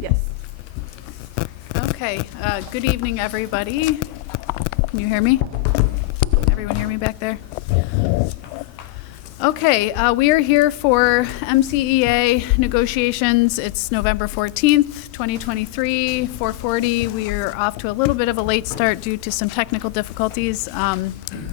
Yes. Okay, good evening, everybody. Can you hear me? Everyone hear me back there? Okay, we are here for MCEA negotiations. It's November 14th, 2023, 4:40. We are off to a little bit of a late start due to some technical difficulties.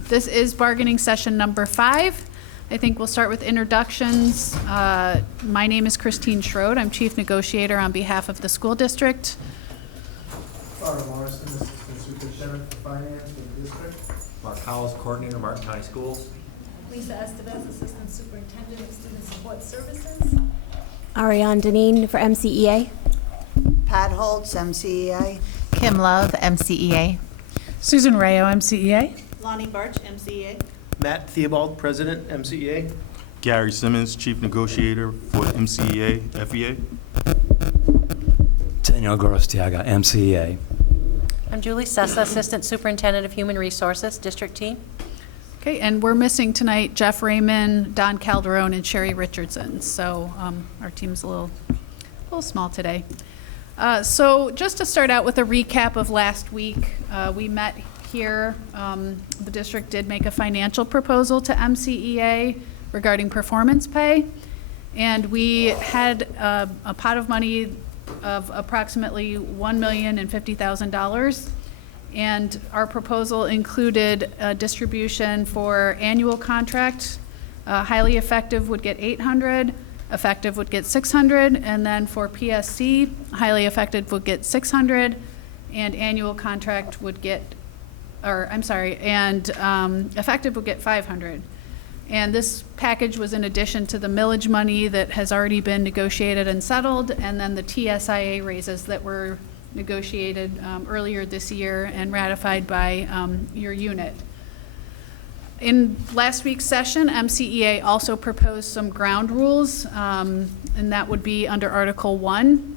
This is bargaining session number 5. I think we'll start with introductions. My name is Christine Schroed. I'm Chief Negotiator on behalf of the school district. Laura Morrison, Assistant Superintendent for Finance for the district. Mark Howells, Coordinator, Martin County Schools. Lisa Estevez, Assistant Superintendent of Student Support Services. Ariane Deneen for MCEA. Pat Holtz, MCEA. Kim Love, MCEA. Susan Rayo, MCEA. Lonnie Barch, MCEA. Matt Theobald, President, MCEA. Gary Simmons, Chief Negotiator for MCEA, FEA. Daniel Gorostiaga, MCEA. I'm Julie Sessa, Assistant Superintendent of Human Resources, District Team. Okay, and we're missing tonight Jeff Raymond, Don Calderon, and Sherry Richardson. So our team's a little small today. So just to start out with a recap of last week, we met here. The district did make a financial proposal to MCEA regarding performance pay, and we had a pot of money of approximately $1,050,000. And our proposal included a distribution for annual contract. Highly effective would get $800, effective would get $600, and then for PSC, highly effective would get $600, and annual contract would get, effective would get $500. And this package was in addition to the millage money that has already been negotiated and settled, and then the TSIA raises that were negotiated earlier this year and ratified by your unit. In last week's session, MCEA also proposed some ground rules, and that would be under Article 1,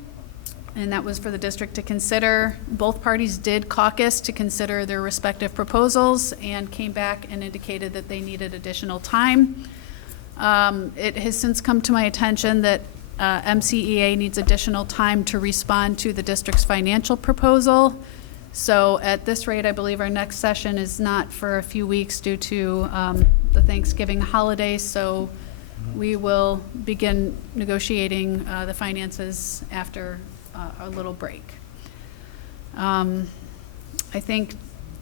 and that was for the district to consider. Both parties did caucus to consider their respective proposals and came back and indicated that they needed additional time. It has since come to my attention that MCEA needs additional time to respond to the district's financial proposal. So at this rate, I believe our next session is not for a few weeks due to the Thanksgiving holiday. So we will begin negotiating the finances after a little break. I think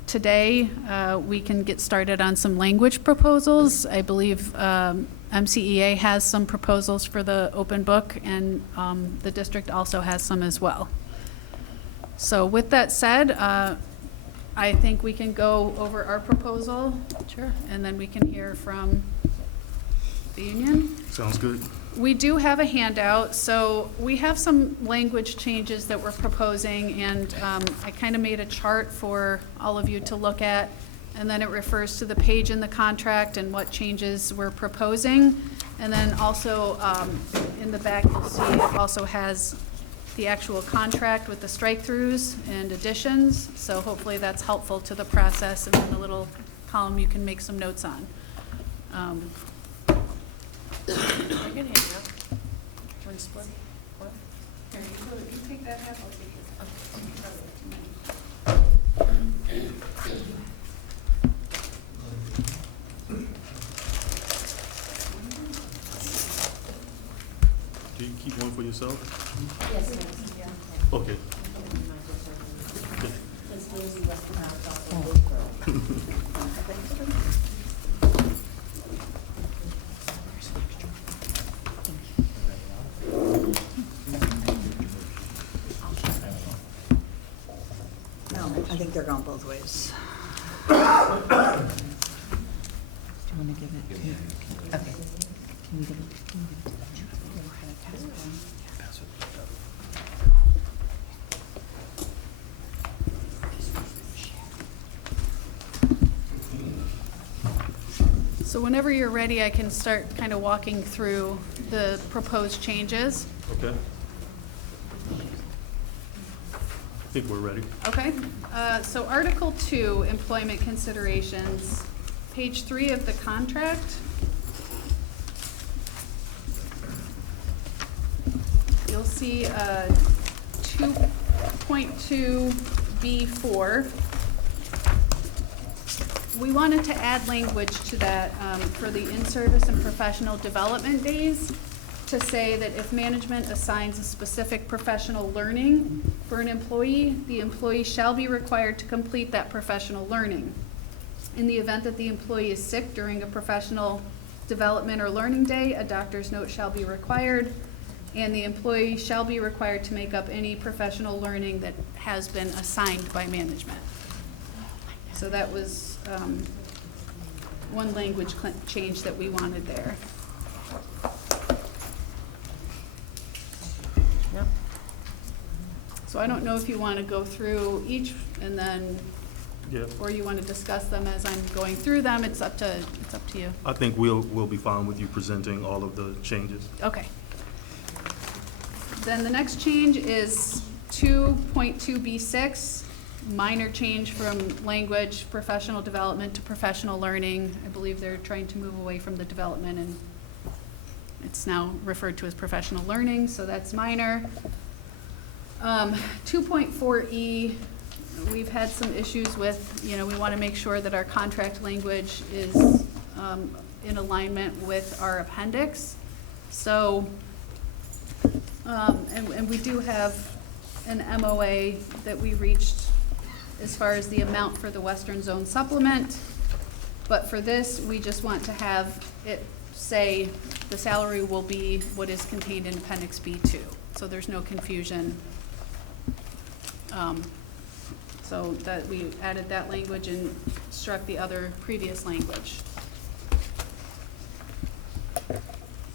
today we can get started on some language proposals. I believe MCEA has some proposals for the open book, and the district also has some as well. So with that said, I think we can go over our proposal. Sure. And then we can hear from the union. Sounds good. We do have a handout, so we have some language changes that we're proposing, and I kind of made a chart for all of you to look at, and then it refers to the page in the contract and what changes we're proposing. And then also in the back, you'll see it also has the actual contract with the strike-throughs and additions, so hopefully that's helpful to the process, and then the little column you can make some notes on. I can hear you. Want to split? What? Here, you take that half, I'll take this. Do you keep one for yourself? Yes, please. Yeah. Okay. No, I think they're going both ways. Do you want to give it to? Okay. Can we give it? So whenever you're ready, I can start kind of walking through the proposed changes. Okay. I think we're ready. Okay, so Article 2, Employment Considerations, page 3 of the contract. You'll see 2.2B4, we wanted to add language to that for the in-service and professional development days to say that if management assigns a specific professional learning for an employee, the employee shall be required to complete that professional learning. In the event that the employee is sick during a professional development or learning day, a doctor's note shall be required, and the employee shall be required to make up any professional learning that has been assigned by management. So that was one language change that we wanted there. Yep. So I don't know if you want to go through each and then, Yeah, or you want to discuss them as I'm going through them. It's up to you. I think we'll be fine with you presenting all of the changes. Okay. Then the next change is 2.2B6, minor change from language, professional development to professional learning. I believe they're trying to move away from the development, and it's now referred to as professional learning, so that's minor. 2.4E, we've had some issues with, we want to make sure that our contract language is in alignment with our appendix. So, and we do have an MOA that we reached as far as the amount for the Western Zone supplement. But for this, we just want to have it say the salary will be what is contained in Appendix B2. So there's no confusion. So that we added that language and struck the other previous language.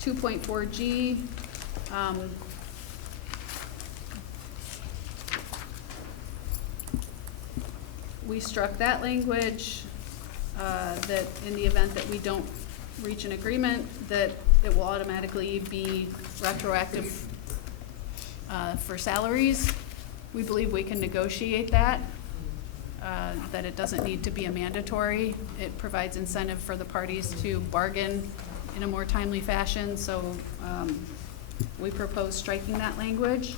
2.4G, we struck that language, that in the event that we don't reach an agreement, that it will automatically be retroactive for salaries. We believe we can negotiate that it doesn't need to be a mandatory. It provides incentive for the parties to bargain in a more timely fashion, so we propose striking that language.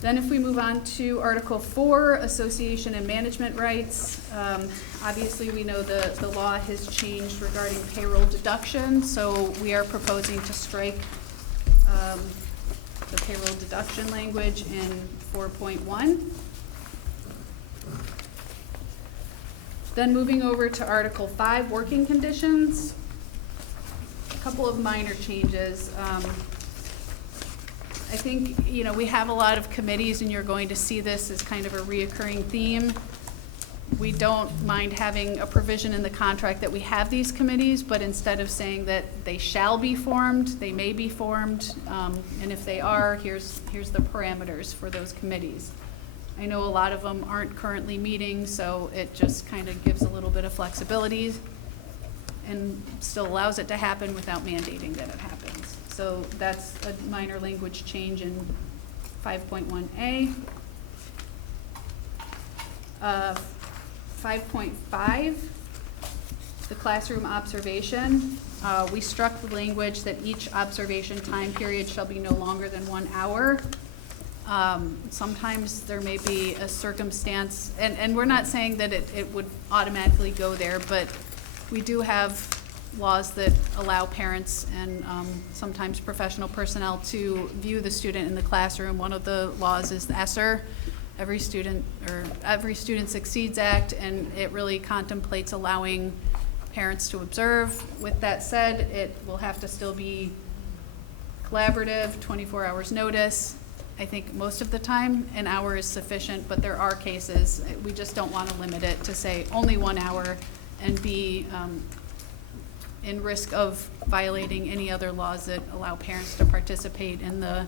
Then if we move on to Article 4, Association and Management Rights, obviously we know the law has changed regarding payroll deduction, so we are proposing to strike the payroll deduction language in 4.1. Then moving over to Article 5, Working Conditions, a couple of minor changes. I think, we have a lot of committees, and you're going to see this as kind of a reoccurring theme. We don't mind having a provision in the contract that we have these committees, but instead of saying that they shall be formed, they may be formed, and if they are, here's the parameters for those committees. I know a lot of them aren't currently meeting, so it just kind of gives a little bit of flexibility and still allows it to happen without mandating that it happens. So that's a minor language change in 5.1A. 5.5, the classroom observation. We struck the language that each observation time period shall be no longer than 1 hour. Sometimes there may be a circumstance, and we're not saying that it would automatically go there, but we do have laws that allow parents and sometimes professional personnel to view the student in the classroom. One of the laws is the ESSER, Every Student Succeeds Act, and it really contemplates allowing parents to observe. With that said, it will have to still be collaborative, 24 hours notice. I think most of the time, an hour is sufficient, but there are cases, we just don't want to limit it to say only 1 hour and be in risk of violating any other laws that allow parents to participate in the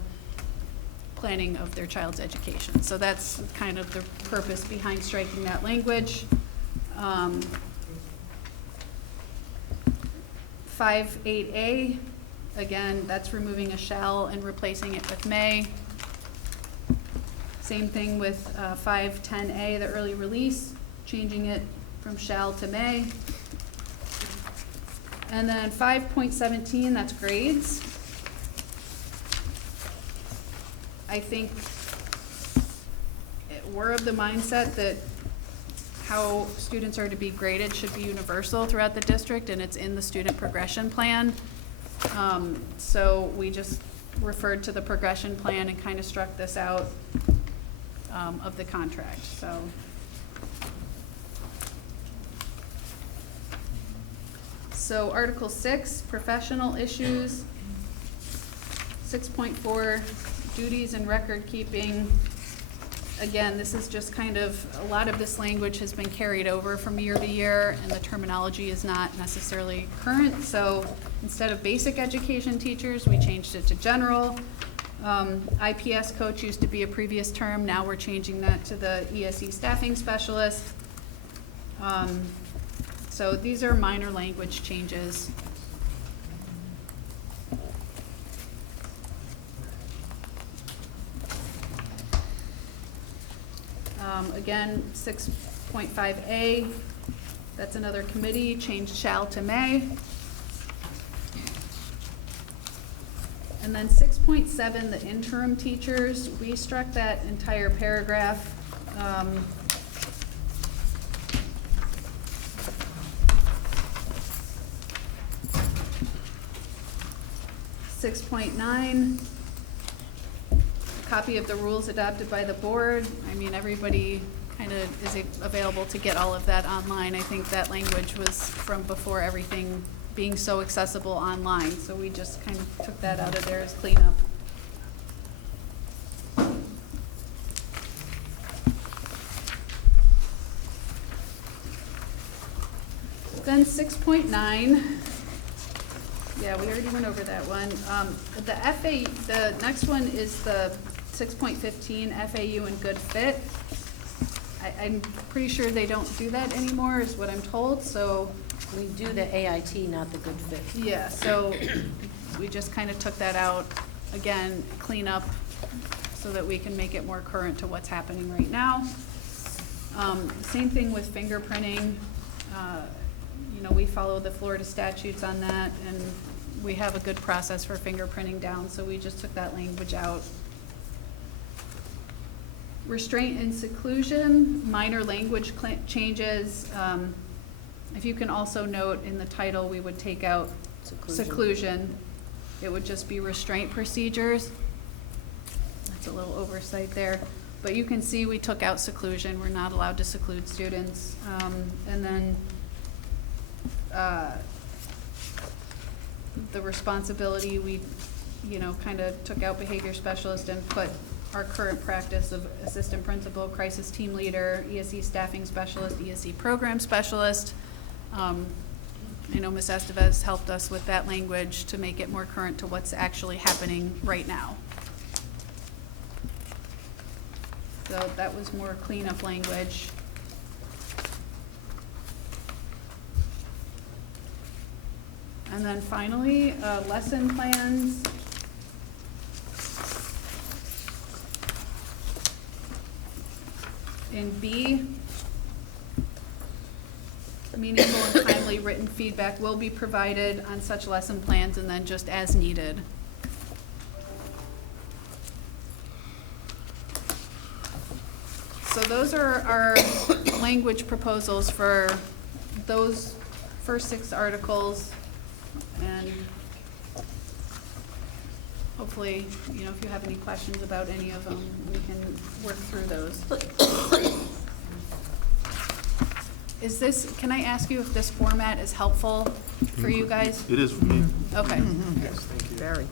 planning of their child's education. So that's kind of the purpose behind striking that language. 5.8A, again, that's removing a shall and replacing it with may. Same thing with 5.10A, the early release, changing it from shall to may. And then 5.17, that's grades. I think we're of the mindset that how students are to be graded should be universal throughout the district, and it's in the student progression plan. So we just referred to the progression plan and kind of struck this out of the contract, so. So Article 6, professional issues. 6.4, duties and record keeping. Again, this is just kind of, a lot of this language has been carried over from year to year, and the terminology is not necessarily current. So instead of basic education teachers, we changed it to general. IPS coach used to be a previous term. Now we're changing that to the ESE staffing specialist. So these are minor language changes. Again, 6.5A, that's another committee, changed shall to may. And then 6.7, the interim teachers, we struck that entire paragraph. 6.9, copy of the rules adopted by the board. I mean, everybody kind of is available to get all of that online. I think that language was from before everything being so accessible online, so we just kind of took that out of there as cleanup. Then 6.9, yeah, we already went over that one. The next one is the 6.15, FAU and good fit. I'm pretty sure they don't do that anymore, is what I'm told, so. We do the AIT, not the good fit. Yeah, so we just kind of took that out, again, clean up so that we can make it more current to what's happening right now. Same thing with fingerprinting. You know, we follow the Florida statutes on that, and we have a good process for fingerprinting down, so we just took that language out. Restraint and seclusion, minor language changes. If you can also note in the title, we would take out seclusion. It would just be restraint procedures. That's a little oversight there. But you can see we took out seclusion. We're not allowed to seclude students. And then the responsibility, we, kind of took out behavior specialist and put our current practice of assistant principal, crisis team leader, ESE staffing specialist, ESE program specialist. I know Ms. Estevez helped us with that language to make it more current to what's actually happening right now. So that was more cleanup language. And then finally, lesson plans. In B, meaningful and timely written feedback will be provided on such lesson plans, and then just as needed. So those are our language proposals for those first 6 articles, and hopefully, if you have any questions about any of them, we can work through those. Can I ask you if this format is helpful for you guys? It is for me. Okay. Yes, thank you. Very.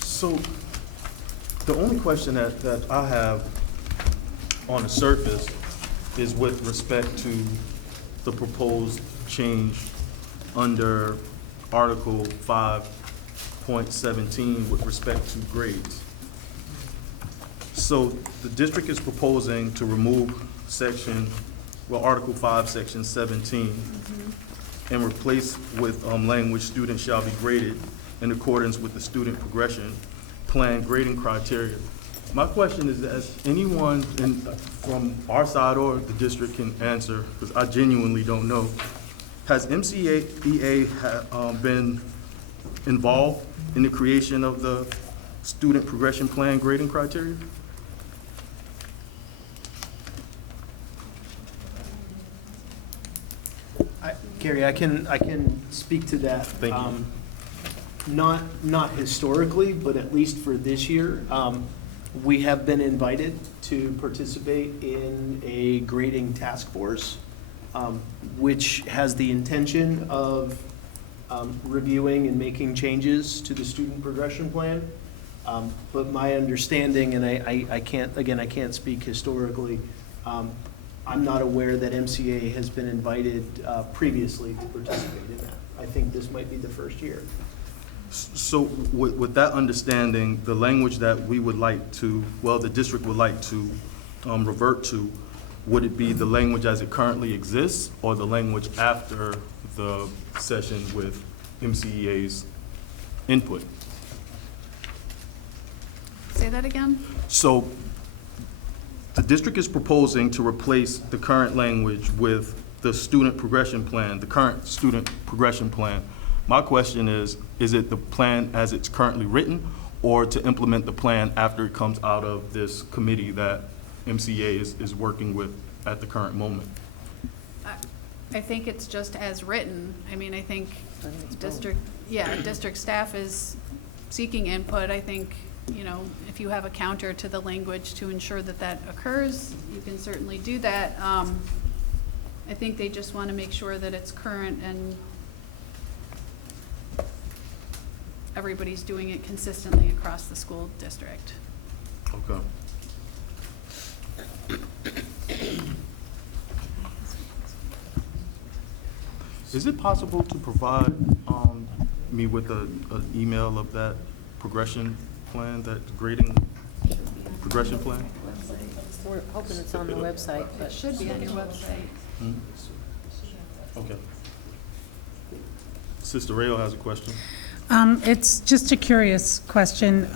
So, the only question that I have on the surface is with respect to the proposed change under Article 5.17 with respect to grades. So the district is proposing to remove Article 5, Section 17. and replace with language, students shall be graded in accordance with the student progression plan grading criteria. My question is, has anyone from our side or the district can answer, because I genuinely don't know, has MCEA been involved in the creation of the student progression plan grading criteria? Gary, I can speak to that. Thank you. Not historically, but at least for this year, we have been invited to participate in a grading task force, which has the intention of reviewing and making changes to the student progression plan. But my understanding, and I can't speak historically, I'm not aware that MCA has been invited previously to participate in that. I think this might be the first year. So with that understanding, the language that we would like to, well, the district would like to revert to, would it be the language as it currently exists or the language after the session with MCEA's input? Say that again? So the district is proposing to replace the current language with the student progression plan, the current student progression plan. My question is it the plan as it's currently written, or to implement the plan after it comes out of this committee that MCEA is working with at the current moment? I think it's just as written. I mean, I think district staff is seeking input. I think, you know, if you have a counter to the language to ensure that that occurs, you can certainly do that. I think they just want to make sure that it's current and everybody's doing it consistently across the school district. Okay. Is it possible to provide me with an email of that progression plan, that grading progression plan? We're hoping it's on the website, It but should be on your website. Okay. Sister Rayo has a question. It's just a curious question.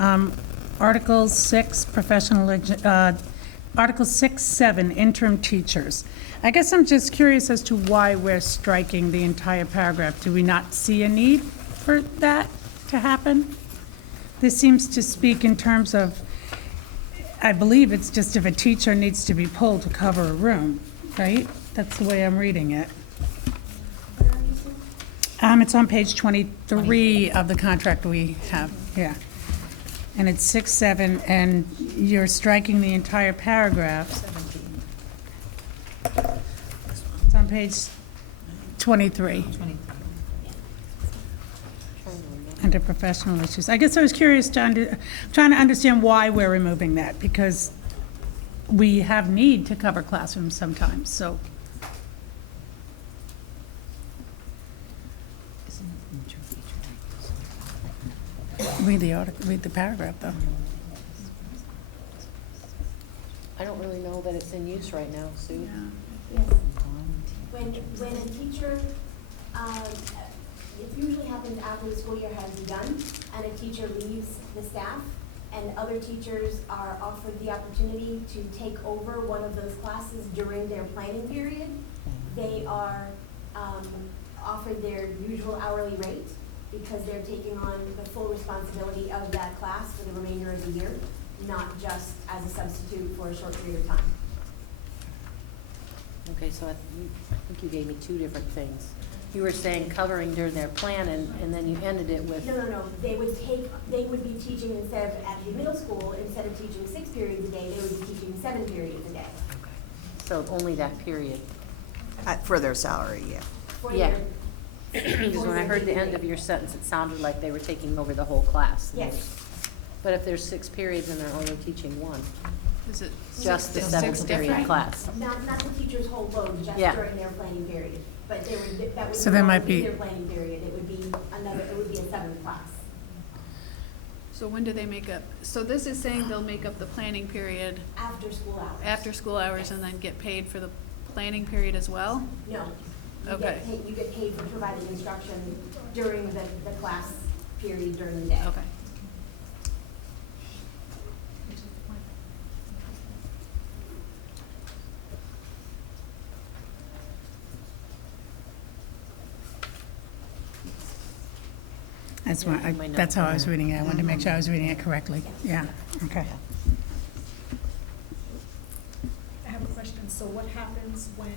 Article 6, Article 6, 7, interim teachers. I guess I'm just curious as to why we're striking the entire paragraph. Do we not see a need for that to happen? This seems to speak in terms of, I believe it's just if a teacher needs to be pulled to cover a room, right? That's the way I'm reading it. It's on page 23 of the contract we have, yeah. And it's 6, 7, and you're striking the entire paragraph. It's on page 23. Under professional issues. I guess I was curious trying to understand why we're removing that, because we have need to cover classrooms sometimes, so. Read the article, read the paragraph, though. I don't really know that it's in use right now, Sue. Yes. When a teacher, it usually happens after the school year has begun, and a teacher leaves the staff, and other teachers are offered the opportunity to take over one of those classes during their planning period. They are offered their usual hourly rate, because they're taking on the full responsibility of that class for the remainder of the year, not just as a substitute for a short period of time. Okay, so I think you gave me two different things. You were saying covering during their plan, and then you ended it with. No. They would be teaching instead of at the middle school, instead of teaching 6 periods a day, they would be teaching 7 periods a day. Okay. So only that period. For their salary, yeah. For Yeah. their- Because when I heard the end of your sentence, it sounded like they were taking over the whole class. Yes. But if there's 6 periods and they're only teaching 1, Is it just the six 7th period different? class. Not the teacher's whole load, just Yeah. during their planning period. But that would So there no might longer be- their planning period. It would be a 7th class. So when do they make up? So this is saying they'll make up the planning period After school hours. after school hours and then get paid for the planning period as well? No. Okay. You get paid for providing instruction during the class period during the day. Okay. That's Yeah, why, you might that's not- how I was reading it. I wanted to make sure I was reading it correctly. Yeah, okay. I have a question. So what happens when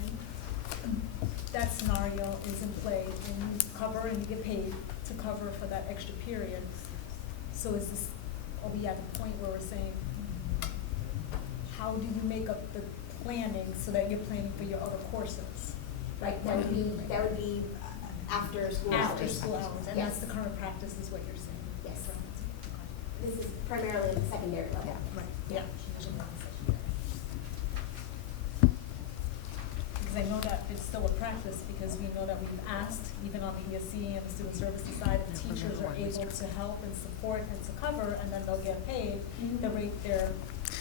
that scenario is in play and you cover and you get paid to cover for that extra period? So is this, are we at the point where we're saying, how do you make up the planning so that you're planning for your other courses? Right, that would be after school hours. After school hours, and that's Yes. the current practice is what you're saying? Yes. This is primarily at the secondary level. Right, yeah. Because I know that it's still a practice, because we know that we've asked, even on the ESC and the student services side, if teachers are able to help and support and to cover, and then they'll get paid the rate their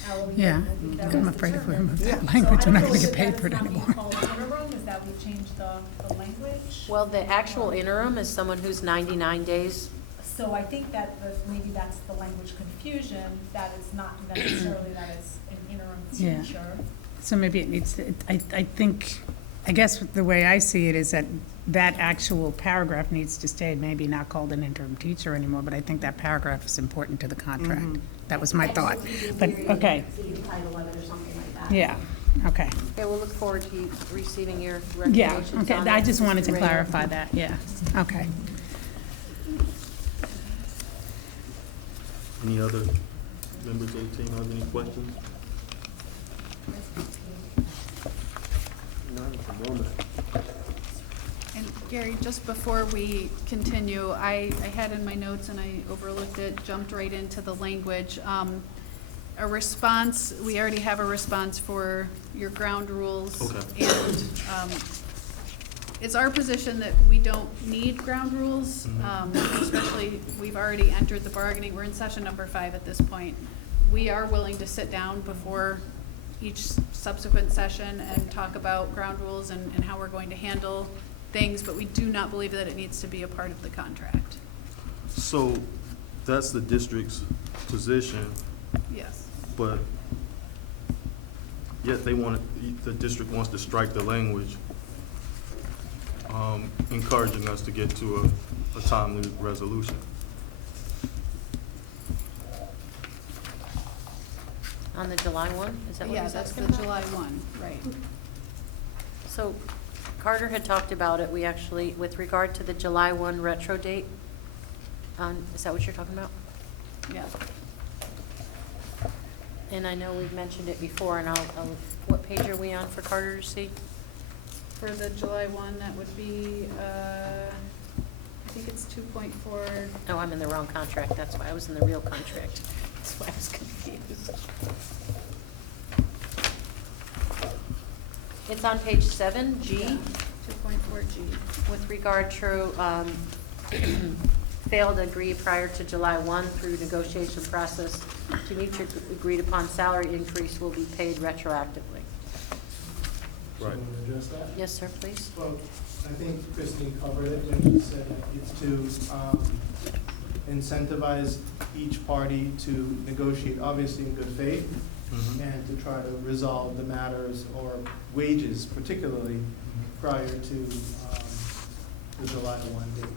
hourly rate Yeah, will be that I'm was afraid if we determined. remove that So language, I we're don't not know gonna if get paid that for it is not being anymore. called interim, is that we changed the language? Well, the actual interim is someone who's 99 days. So I think that maybe that's the language confusion, that it's not necessarily that it's an interim Yeah. teacher. So maybe it needs to, I think, I guess the way I see it is that that actual paragraph needs to stay, maybe not called an interim teacher anymore, but I think that paragraph is important to the contract. That was my thought. But, okay, Maybe Title 11 or something like that. yeah, okay. Okay, we'll look forward to you receiving your Yeah, recommendations okay, on I that. just wanted to Radar. clarify that, yeah, okay. Any other members of the team have any questions? None at the moment. And Gary, just before we continue, I had in my notes and I overlooked it, jumped right into the language. A response, we already have a response for your ground rules. Okay. And it's our position that we don't need ground rules, especially, we've already entered the bargaining, we're in session number 5 at this point. We are willing to sit down before each subsequent session and talk about ground rules and how we're going to handle things, but we do not believe that it needs to be a part of the contract. So that's the district's position, Yes. but yet the district wants to strike the language, encouraging us to get to a timely resolution. On the July 1, is that what Yeah, he's that's asking the about? July 1, right. So Carter had talked about it, we actually, with regard to the July 1 retro date, is that what you're talking about? Yeah. And I know we've mentioned it before, and what page are we on for Carter to see? For the July 1, that would be, I think it's 2.4. Oh, I'm in the wrong contract, that's why I was in the real contract. That's why I was confused. It's on page 7, G. 2.4G. With regard to failed to agree prior to July 1 through negotiation process to mutually agreed upon salary increase will be paid retroactively. So Right. you want to address that? Yes, sir, please. Well, I think Christine covered it when she said it's to incentivize each party to negotiate, obviously in good faith, and to try to resolve the matters or wages particularly prior to the July 1 date.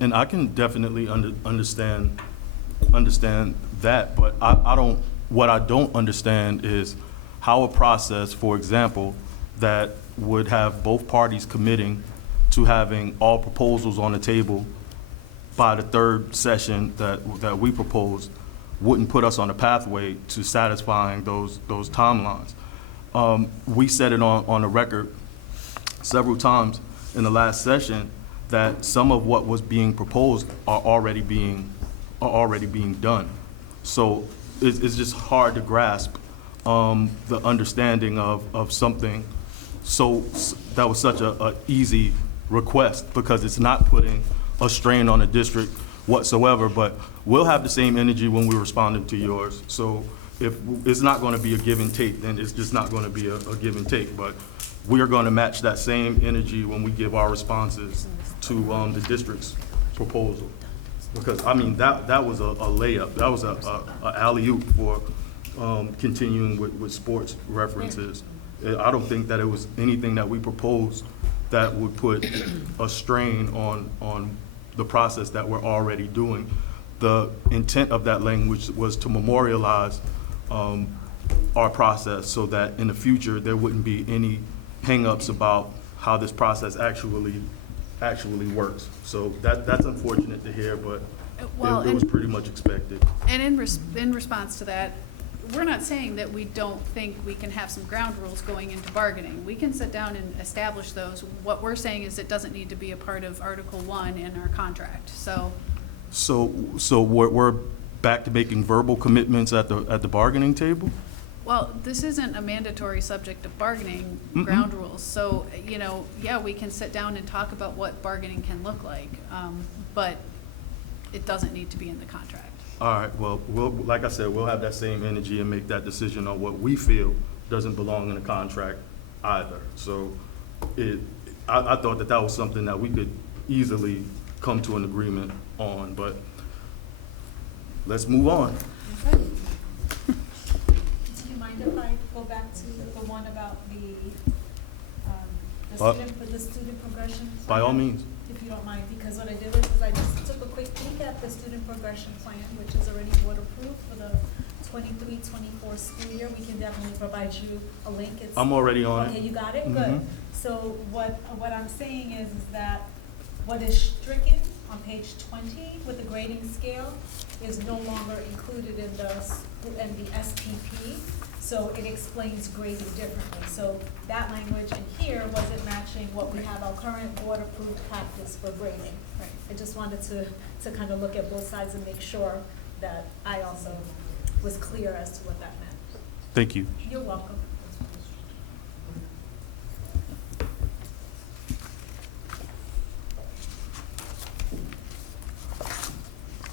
And I can definitely understand that, but what I don't understand is how a process, for example, that would have both parties committing to having all proposals on the table by the third session that we proposed wouldn't put us on a pathway to satisfying those timelines. We said it on the record several times in the last session that some of what was being proposed are already being done. So it's just hard to grasp the understanding of something that was such a easy request, because it's not putting a strain on the district whatsoever. But we'll have the same energy when we responded to yours. So if it's not going to be a give and take, then it's just not going to be a give and take. But we are going to match that same energy when we give our responses to the district's proposal. Because, I mean, that was a layup. That was a alley-oop for continuing with sports references. I don't think that it was anything that we proposed that would put a strain on the process that we're already doing. The intent of that language was to memorialize our process so that in the future there wouldn't be any hang-ups about how this process actually works. So that's unfortunate to hear, but Well, it was and- pretty much expected. And in response to that, we're not saying that we don't think we can have some ground rules going into bargaining. We can sit down and establish those. What we're saying is it doesn't need to be a part of Article 1 in our contract, so. So we're back to making verbal commitments at the bargaining table? Well, this isn't a mandatory subject of bargaining, ground rules. So, yeah, we can sit down and talk about what bargaining can look like, but it doesn't need to be in the contract. All right, well, like I said, we'll have that same energy and make that decision on what we feel doesn't belong in the contract either. So I thought that was something that we could easily come to an agreement on, but let's move on. Okay. Do you mind if I go back to the one about the student progression? By all means. If you don't mind, because what I did was I just took a quick peek at the student progression plan, which is already board approved for the 23-24 school year. We can definitely provide you a link. I'm already on Okay, it. you got it? Mhm. Good. So what I'm saying is that what is stricken on page 20 with the grading scale is no longer included in the SPP. So it explains grading differently. So that language in here wasn't matching what we have our current board-approved practice for grading. Right. I just wanted to kind of look at both sides and make sure that I also was clear as to what that meant. Thank you. You're welcome.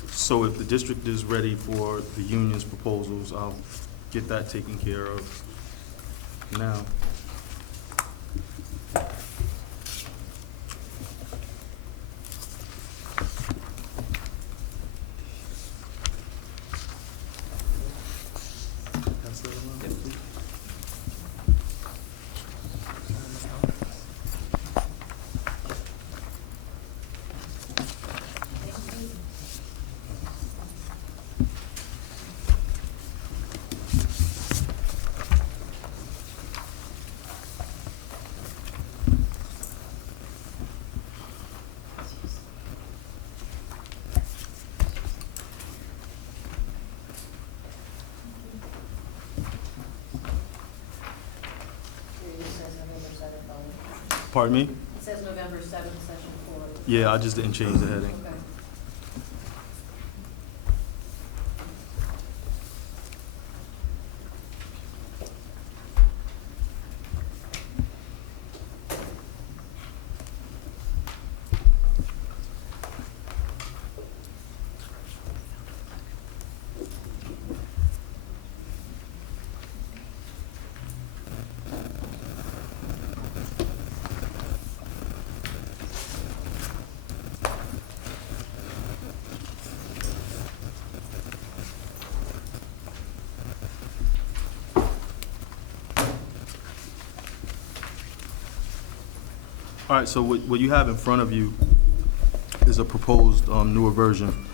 So if the district is ready for the union's proposals, I'll get that taken care of now. Pass that around, please. Pardon me? It says November 7th, session 4. Yeah, I just didn't change the heading. Okay. All right, so what you have in front of you is a proposed newer version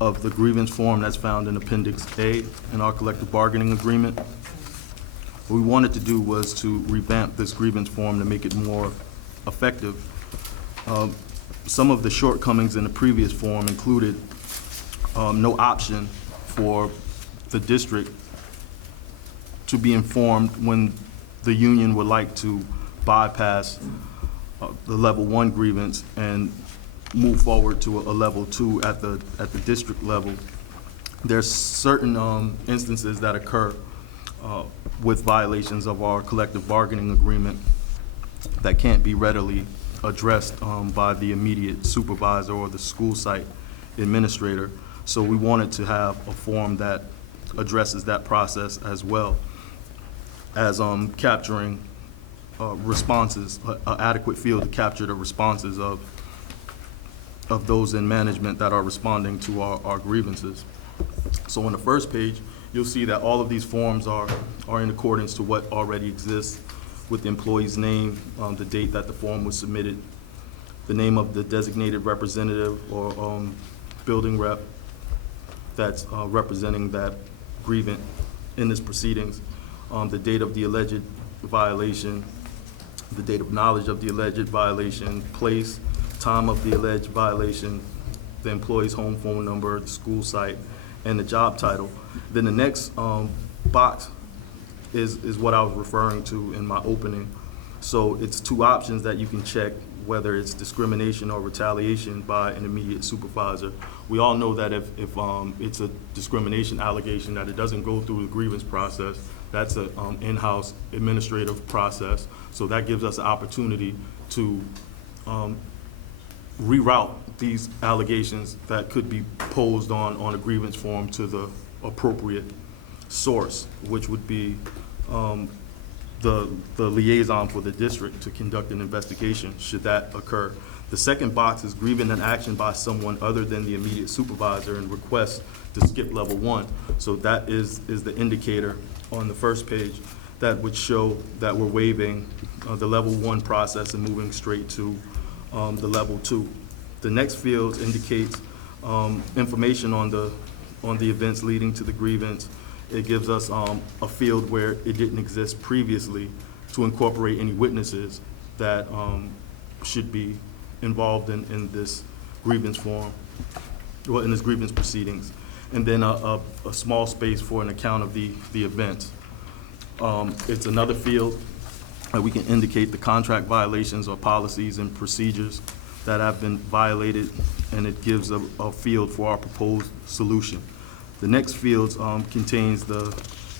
of the grievance form that's found in Appendix A in our collective bargaining agreement. What we wanted to do was to revamp this grievance form to make it more effective. Some of the shortcomings in the previous form included no option for the district to be informed when the union would like to bypass the level 1 grievance and move forward to a level 2 at the district level. There's certain instances that occur with violations of our collective bargaining agreement that can't be readily addressed by the immediate supervisor or the school site administrator. So we wanted to have a form that addresses that process as well as capturing responses, an adequate field to capture the responses of those in management that are responding to our grievances. So on the first page, you'll see that all of these forms are in accordance to what already exists, with the employee's name, the date that the form was submitted, the name of the designated representative or building rep that's representing that grievant in this proceedings, the date of the alleged violation, the date of knowledge of the alleged violation, place, time of the alleged violation, the employee's home phone number, the school site, and the job title. Then the next box is what I was referring to in my opening. So it's two options that you can check, whether it's discrimination or retaliation by an immediate supervisor. We all know that if it's a discrimination allegation, that it doesn't go through the grievance process. That's an in-house administrative process. So that gives us an opportunity to reroute these allegations that could be posed on a grievance form to the appropriate source, which would be the liaison for the district to conduct an investigation should that occur. The second box is grieving an action by someone other than the immediate supervisor and request to skip level 1. So that is the indicator on the first page that would show that we're waiving the level 1 process and moving straight to the level 2. The next field indicates information on the events leading to the grievance. It gives us a field where it didn't exist previously to incorporate any witnesses that should be involved in this grievance form, or in this grievance proceedings. And then a small space for an account of the event. It's another field that we can indicate the contract violations or policies and procedures that have been violated, and it gives a field for our proposed solution. The next field contains the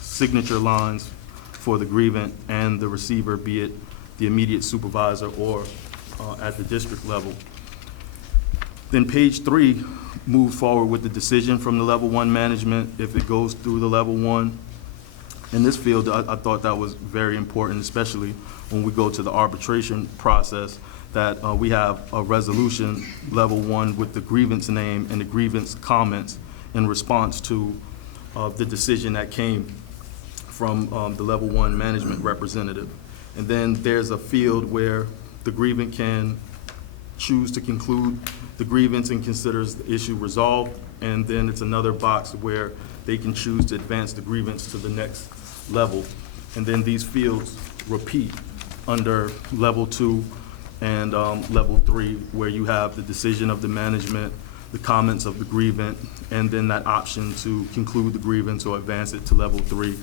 signature lines for the grievant and the receiver, be it the immediate supervisor or at the district level. Then page 3 moves forward with the decision from the level 1 management if it goes through the level 1. In this field, I thought that was very important, especially when we go to the arbitration process, that we have a resolution level 1 with the grievance name and the grievance comments in response to the decision that came from the level 1 management representative. And then there's a field where the grievant can choose to conclude the grievance and considers the issue resolved. And then it's another box where they can choose to advance the grievance to the next level. And then these fields repeat under level 2 and level 3, where you have the decision of the management, the comments of the grievant, and then that option to conclude the grievance or advance it to level 3.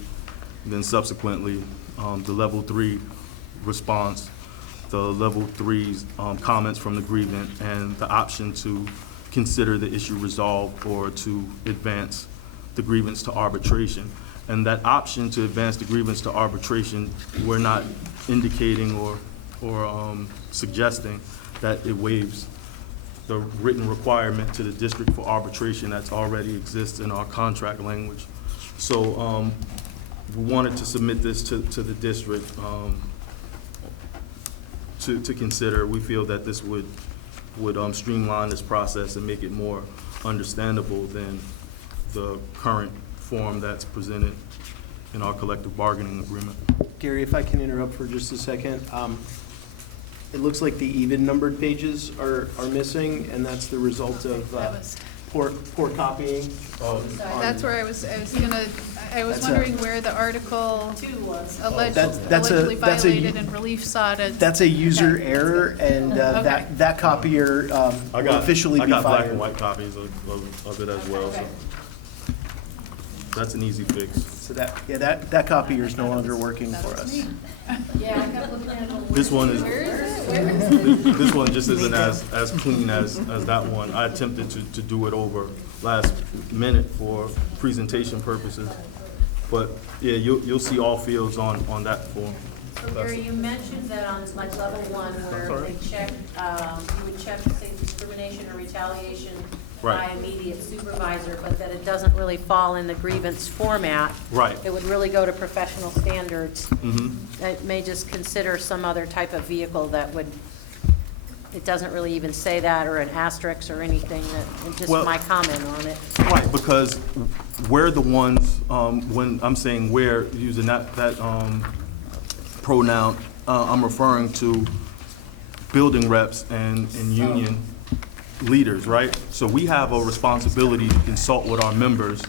And then subsequently, the level 3 response, the level 3's comments from the grievant, and the option to consider the issue resolved or to advance the grievance to arbitration. And that option to advance the grievance to arbitration, we're not indicating or suggesting that it waives the written requirement to the district for arbitration that's already exists in our contract language. So we wanted to submit this to the district to consider. We feel that this would streamline this process and make it more understandable than the current form that's presented in our collective bargaining agreement. Gary, if I can interrupt for just a second. It looks like the even numbered pages are missing, and that's the result of poor copying. That's where I was That's wondering where the article 2 was. allegedly violated and relief sought. That's a user error, and that copier will officially be I got black and fired. white copies of it as well, so that's an easy fix. So that copier is no longer working for us. Yeah, I kept looking at it. This one is, this one just isn't as clean as that one. I attempted to do it over last minute for presentation purposes. But yeah, you'll see all fields on that form. So Gary, you mentioned that on like level 1 where they check, you would check, say, discrimination or retaliation by Right. immediate supervisor, but that it doesn't really fall in the grievance format. Right. It would really go to professional standards. Mhm. It may just consider some other type of vehicle that would, it doesn't really even say that, or an asterisk or anything, that, just Well- my comment on it. Right, because we're the ones, when I'm saying we're, using that pronoun, I'm referring to building reps and union leaders, right? So we have a responsibility to consult with our members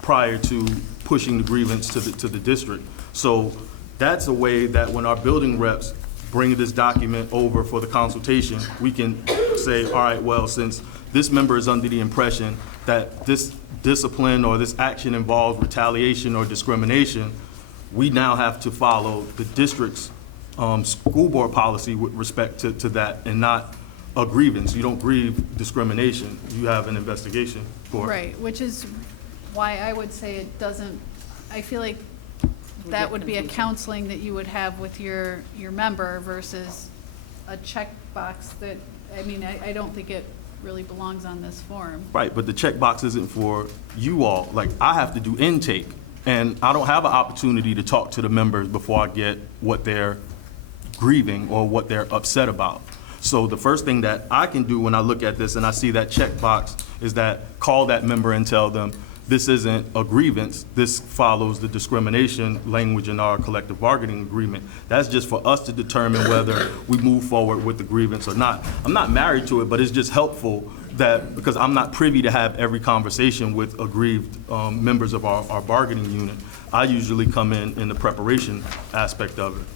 prior to pushing the grievance to the district. So that's a way that when our building reps bring this document over for the consultation, we can say, all right, well, since this member is under the impression that this discipline or this action involves retaliation or discrimination, we now have to follow the district's school board policy with respect to that, and not a grievance. You don't grieve discrimination, you have an investigation for it. Right, which is why I would say it doesn't, I feel like that would be a confusing. counseling that you would have with your member versus a checkbox that, I mean, I don't think it really belongs on this form. Right, but the checkbox isn't for you all. Like, I have to do intake, and I don't have an opportunity to talk to the members before I get what they're grieving or what they're upset about. So the first thing that I can do when I look at this and I see that checkbox is that call that member and tell them, this isn't a grievance, this follows the discrimination language in our collective bargaining agreement. That's just for us to determine whether we move forward with the grievance or not. I'm not married to it, but it's just helpful that, because I'm not privy to have every conversation with aggrieved members of our bargaining unit. I usually come in the preparation aspect of it.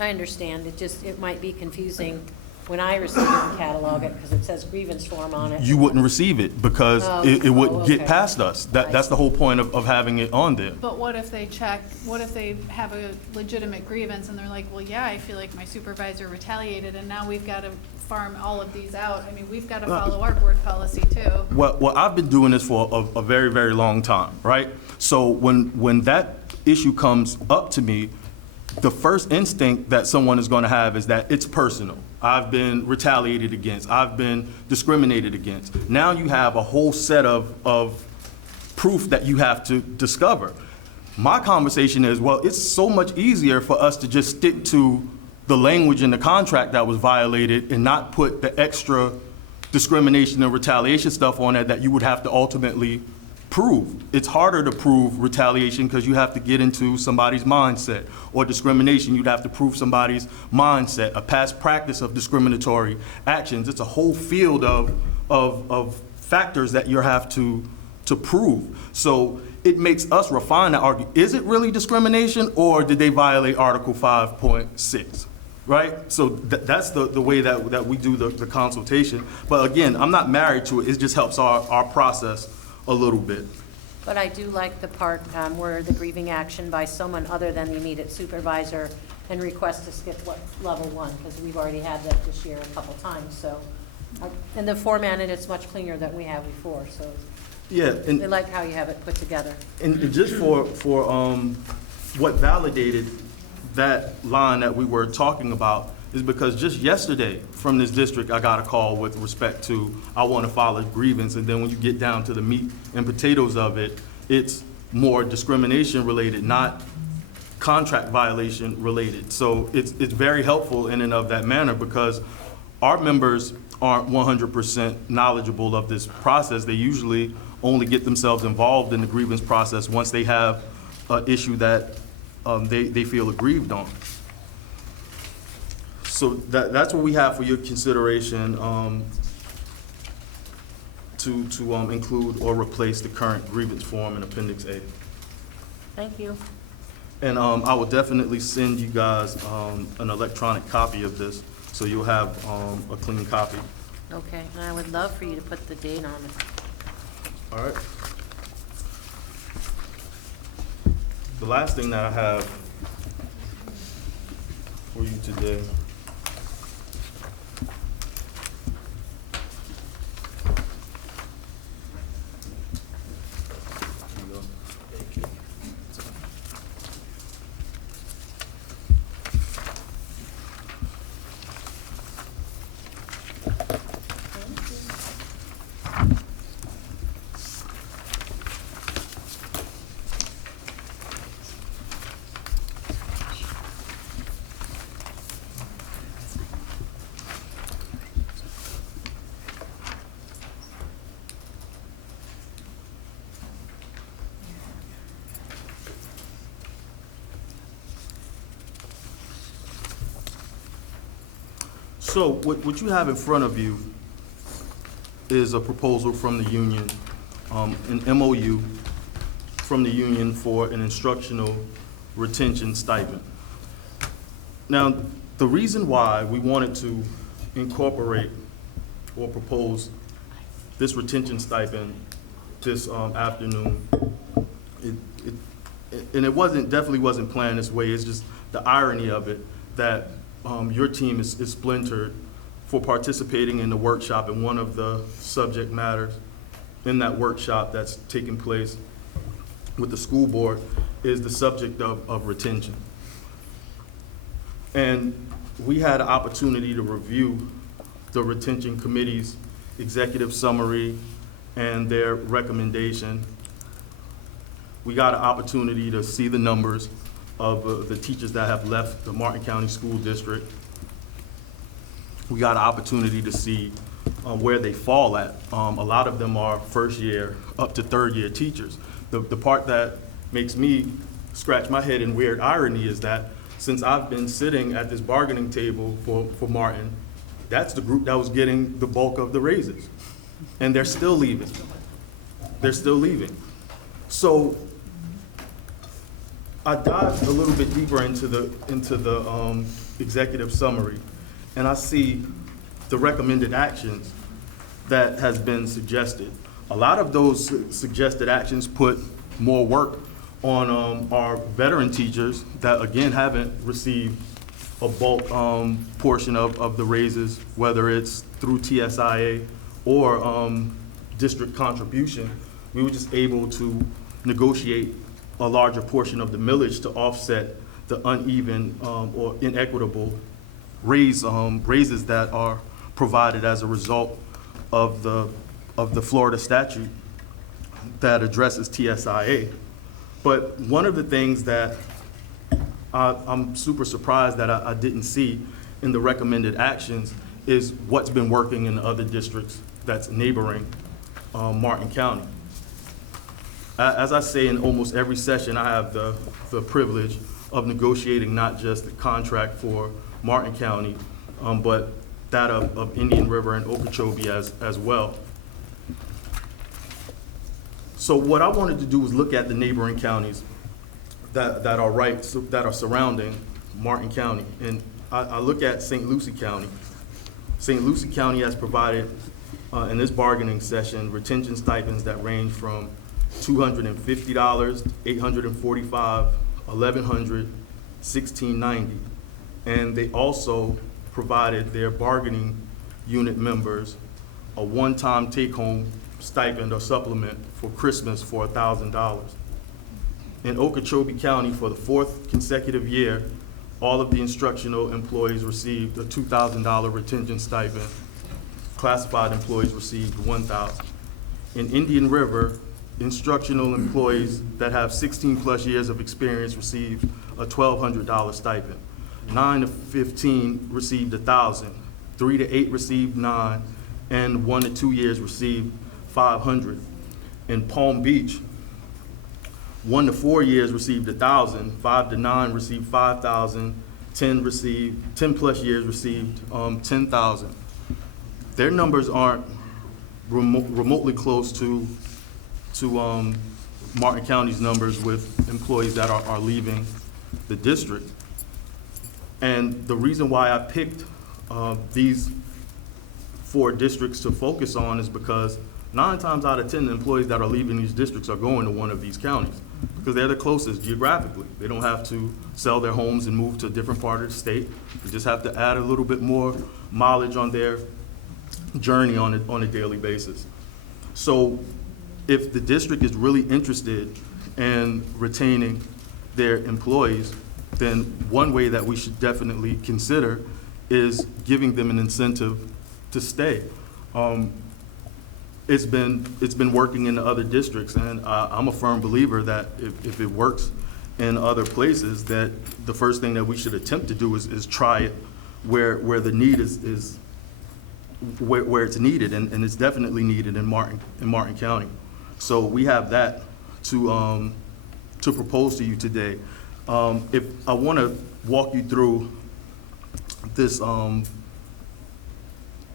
I understand, it might be confusing when I receive it and catalog it, because it says grievance form on it. You wouldn't receive it because Oh, it wouldn't get okay. past us. That's the whole point of having it on there. But what if they what if they have a legitimate grievance and they're like, well, yeah, I feel like my supervisor retaliated and now we've got to farm all of these out. I mean, we've got to follow our board policy too. Well, I've been doing this for a very, very long time, right? So when that issue comes up to me, the first instinct that someone is going to have is that it's personal. I've been retaliated against. I've been discriminated against. Now you have a whole set of proof that you have to discover. My conversation is, well, it's so much easier for us to just stick to the language in the contract that was violated and not put the extra discrimination and retaliation stuff on it that you would have to ultimately prove. It's harder to prove retaliation because you have to get into somebody's mindset, or discrimination, you'd have to prove somebody's mindset, a past practice of discriminatory actions. It's a whole field of factors that you have to prove. So it makes us refine that argument. Is it really discrimination, or did they violate Article 5.6? Right? So that's the way that we do the consultation. But again, I'm not married to it. It just helps our process a little bit. But I do like the part where the grieving action by someone other than the immediate supervisor and request to skip level 1, because we've already had that this year a couple times, so. And the format, and it's much cleaner than we have before, so Yeah, I like how you have it put together. and just for what validated that line that we were talking about is because just yesterday from this district, I got a call with respect to, I want to file a grievance, and then when you get down to the meat and potatoes of it, it's more discrimination related, not contract violation related. So it's very helpful in and of that manner, because our members aren't 100% knowledgeable of this process. They usually only get themselves involved in the grievance process once they have an issue that they feel aggrieved on. So that's what we have for your consideration, to include or replace the current grievance form in Appendix A. Thank you. And I will definitely send you guys an electronic copy of this, so you'll have a clean copy. Okay, and I would love for you to put the date on it. All right. The last thing that I have for you today . So what you have in front of you is a proposal from the union, an MOU from the union for an instructional retention stipend. Now, the reason why we wanted to incorporate or propose this retention stipend this afternoon, and it definitely wasn't planned this way, it's just the irony of it that your team is splintered for participating in the workshop, and one of the subject matters in that workshop that's taking place with the school board is the subject of retention. And we had an opportunity to review the retention committee's executive summary and their recommendation. We got an opportunity to see the numbers of the teachers that have left the Martin County School District. We got an opportunity to see where they fall at. A lot of them are first year up to third year teachers. The part that makes me scratch my head in weird irony is that since I've been sitting at this bargaining table for Martin, that's the group that was getting the bulk of the raises. And they're still leaving. They're still leaving. So I dived a little bit deeper into the executive summary, and I see the recommended actions that has been suggested. A lot of those suggested actions put more work on our veteran teachers that, again, haven't received a bulk portion of the raises, whether it's through TSIA or district contribution. We were just able to negotiate a larger portion of the millage to offset the uneven or inequitable raises that are provided as a result of the Florida statute that addresses TSIA. But one of the things that I'm super surprised that I didn't see in the recommended actions is what's been working in the other districts that's neighboring Martin County. As I say in almost every session, I have the privilege of negotiating not just the contract for Martin County, but that of Indian River and Okeechobee as well. So what I wanted to do was look at the neighboring counties that are surrounding Martin County. And I look at St. Lucie County. St. Lucie County has provided in this bargaining session retention stipends that range from $250, $845, $1,100, $1,690. And they also provided their bargaining unit members a one-time take-home stipend or supplement for Christmas for $1,000. In Okeechobee County, for the fourth consecutive year, all of the instructional employees received a $2,000 retention stipend. Classified employees received $1,000. In Indian River, instructional employees that have 16+ years of experience received a $1,200 stipend. 9 to 15 received $1,000. 3 to 8 received $9, and 1 to 2 years received $500. In Palm Beach, 1 to 4 years received $1,000, 5 to 9 received $5,000, 10+ years received $10,000. Their numbers aren't remotely close to Martin County's numbers with employees that are leaving the district. And the reason why I picked these 4 districts to focus on is because 9 times out of 10, the employees that are leaving these districts are going to one of these counties because they're the closest geographically. They don't have to sell their homes and move to a different part of the state. They just have to add a little bit more mileage on their journey on a daily basis. So if the district is really interested in retaining their employees, then one way that we should definitely consider is giving them an incentive to stay. It's been working in the other districts, and I'm a firm believer that if it works in other places, that the first thing that we should attempt to do is try it where the need is where it's needed, and it's definitely needed in Martin County. So we have that to propose to you today. If I want to walk you through this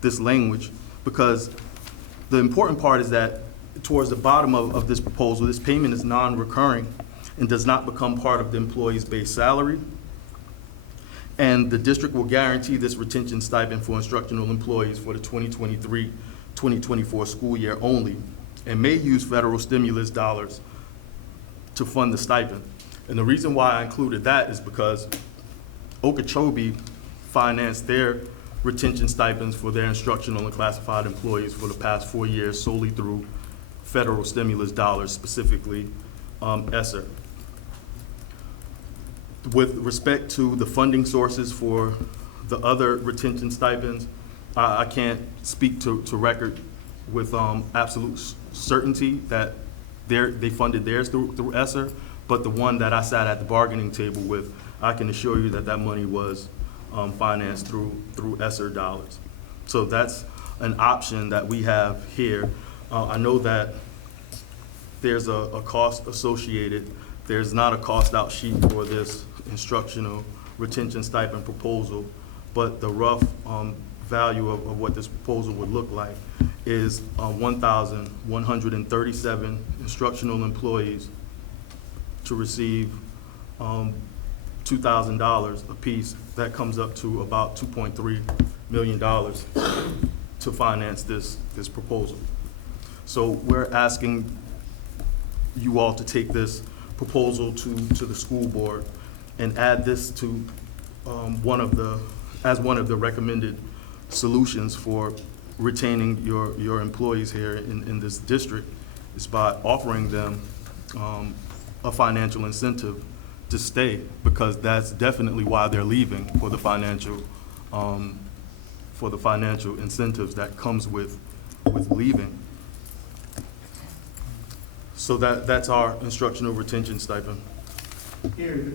this language, because the important part is that towards the bottom of this proposal, this payment is non-recurring and does not become part of the employee's base salary. And the district will guarantee this retention stipend for instructional employees for the 2023-2024 school year only, and may use federal stimulus dollars to fund the stipend. And the reason why I included that is because Okeechobee financed their retention stipends for their instructional and classified employees for the past 4 years solely through federal stimulus dollars, specifically ESSER. With respect to the funding sources for the other retention stipends, I can't speak to record with absolute certainty that they funded theirs through ESSER, but the one that I sat at the bargaining table with, I can assure you that that money was financed through ESSER dollars. So that's an option that we have here. I know that there's a cost associated. There's not a cost out sheet for this instructional retention stipend proposal, but the rough value of what this proposal would look like is 1,137 instructional employees to receive $2,000 apiece. That comes up to about $2.3 million to finance this proposal. So we're asking you all to take this proposal to the school board and add this to one of the recommended solutions for retaining your employees here in this district, is by offering them a financial incentive to stay, because that's definitely why they're leaving, for the financial incentives that comes with leaving. So that's our instructional retention stipend. Here,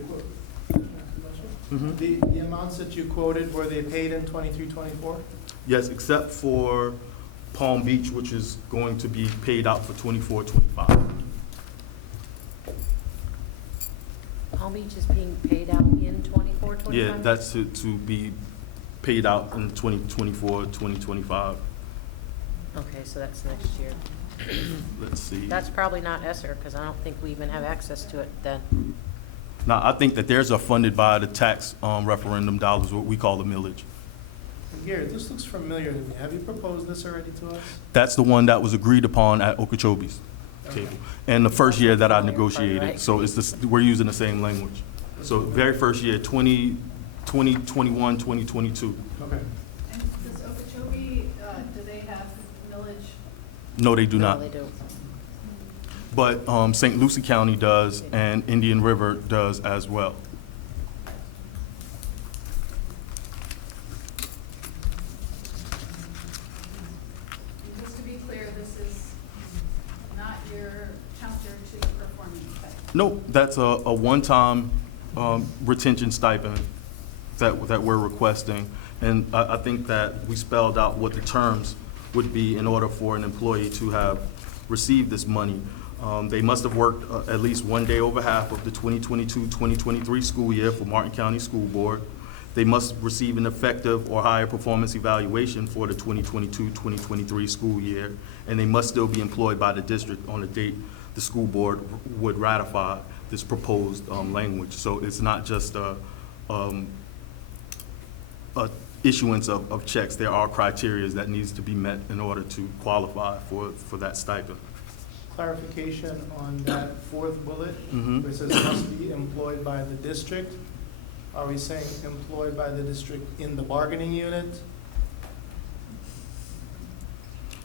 the amounts that you quoted, were they paid in 23-24? Yes, except for Palm Beach, which is going to be paid out for 24-25. Palm Beach is being paid out in 24-25? Yeah, that's to be paid out in 2024-2025. Okay, so that's next year. Let's see. That's probably not ESSER, because I don't think we even have access to it then. Now, I think that theirs are funded by the tax referendum dollars, what we call the millage. Here, this looks familiar to me. Have you proposed this already to us? That's the one that was agreed upon at Okeechobee's table. And the first year that I negotiated, Right. so it's this, we're using the same language. So very first year, 2021, 2022. Okay. And does Okeechobee, do they have millage? No, they do No, not. they do. But St. Lucie County does, and Indian River does as well. Just to be clear, this is not your counter to your performance pay. Nope, that's a one-time retention stipend that we're requesting. And I think that we spelled out what the terms would be in order for an employee to have received this money. They must have worked at least one day over half of the 2022-2023 school year for Martin County School Board. They must receive an effective or higher performance evaluation for the 2022-2023 school year, and they must still be employed by the district on the date the school board would ratify this proposed language. So it's not just a issuance of checks. There are criteria that needs to be met in order to qualify for that stipend. Clarification on that fourth bullet, Mhm. where it says must be employed by the district. Are we saying employed by the district in the bargaining unit?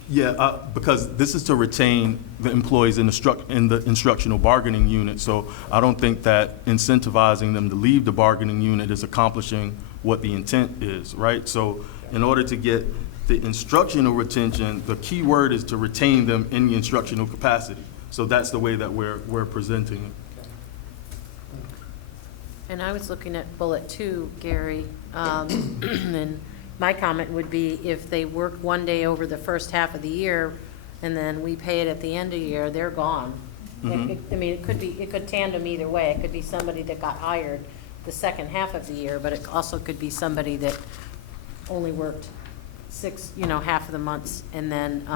Yeah, because this is to retain the employees in the instructional bargaining unit, so I don't think that incentivizing them to leave the bargaining unit is accomplishing what the intent is, right? So in order to get the instructional retention, the key word is to retain them in the instructional capacity. So that's the way that we're presenting it. And I was looking at bullet 2, Gary, and my comment would be if they work one day over the first half of the year and then we pay it at the end of the year, they're gone. Mhm. I mean, it could tandem either way. It could be somebody that got hired the second half of the year, but it also could be somebody that only worked half of the months and then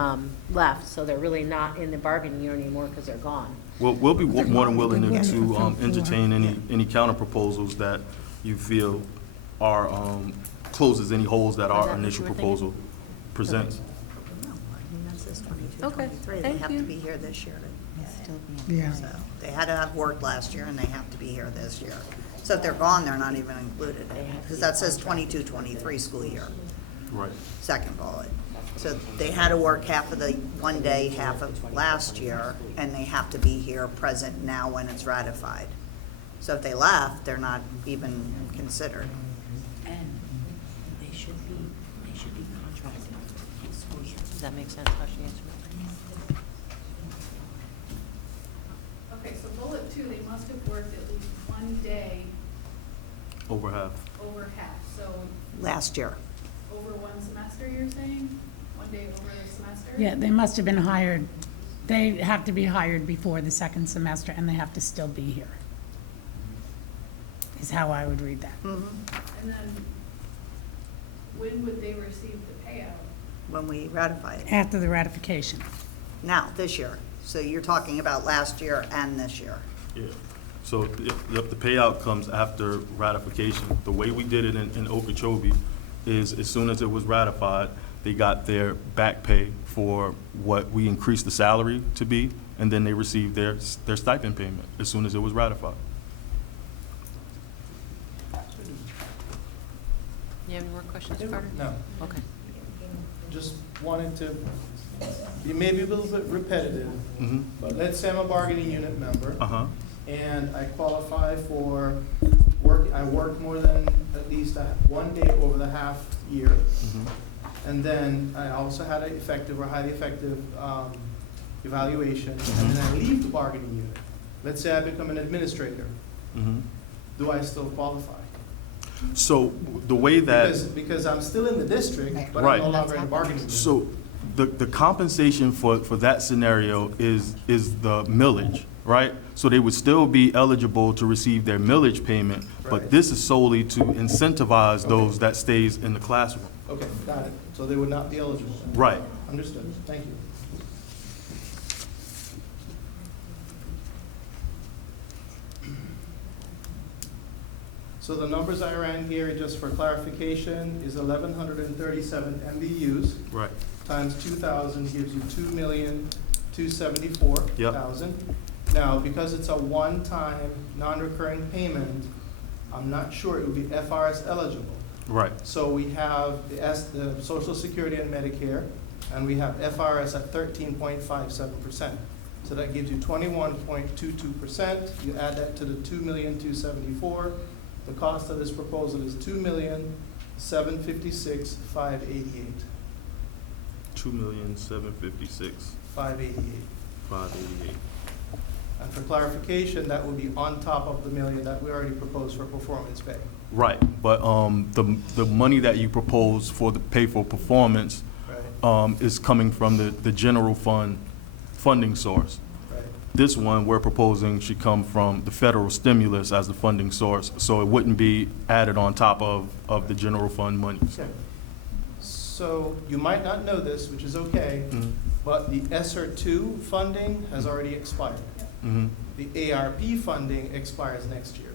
left, so they're really not in the bargaining unit anymore because they're gone. Well, we'll be more than willing to entertain any counter proposals that you feel are, closes any holes that Is our that what initial you were proposal presents. No, I mean, that says 22, Okay, 23. They thank have you. to be here this year to Yeah. So they had to have worked last year and they have to be here this year. So if they're gone, they're not even included, because that says 22, 23 school year, Right. second bullet. So they had to work half of the one day, half of last year, and they have to be here present now when it's ratified. So if they left, they're not even considered. And they should be contracted in school year. Does that make sense, how she answered it? Okay, so bullet 2, they must have worked at least one day Over half. over half, so Last year. over one semester, you're saying? One day over the semester? Yeah, they must have been hired, they have to be hired before the second semester, and they have to still be here, is how I would read that. And then, when would they receive the payout? When we ratify it. After the ratification. Now, this year. So you're talking about last year and this year. Yeah. So, the payout comes after ratification. The way we did it in Okeechobee is as soon as it was ratified, they got their back pay for what we increased the salary to be, and then they received their stipend payment as soon as it was ratified. You have any more questions, Carter? No, Okay. just wanted to be maybe a little bit repetitive, Mm-hmm. but let's say I'm a bargaining unit member. Uh-huh. And I qualify for I work more than at least one day over the half year. Mm-hmm. And then I also had an effective or highly effective evaluation, and then I leave the bargaining unit. Let's say I become an administrator. Mm-hmm. Do I still qualify? So the way that. Because I'm still in the district, but Right. I'm no longer in the bargaining unit. So the compensation for that scenario is the millage, right? So they would still be eligible to receive their millage payment, but Right. this is solely to incentivize those that stays in the classroom. Okay, got it. So they would not be eligible. Right. Understood. Thank you. So the numbers I ran here, just for clarification, is 1,137 MBUs. Right. Times 2,000 gives you 2,274,000. Now, because it's a one-time, non-recurring payment, I'm not sure it would be FRS eligible. Right. So we have the Social Security and Medicare, and we have FRS at 13.57%. So that gives you 21.22%. You add that to the 2,274,000. The cost of this proposal is 2,756,588. 2,756,588. 588. And for clarification, that would be on top of the million that we already proposed for performance pay. Right, but the money that you propose for the pay for performance Right. is coming from the general fund funding source. Right. This one we're proposing should come from the federal stimulus as the funding source, so it wouldn't be added on top of the general fund monies. Okay. So you might not know this, which is okay, Mhm. but the ESSER 2 funding has already expired. Mhm. The ARP funding expires next year.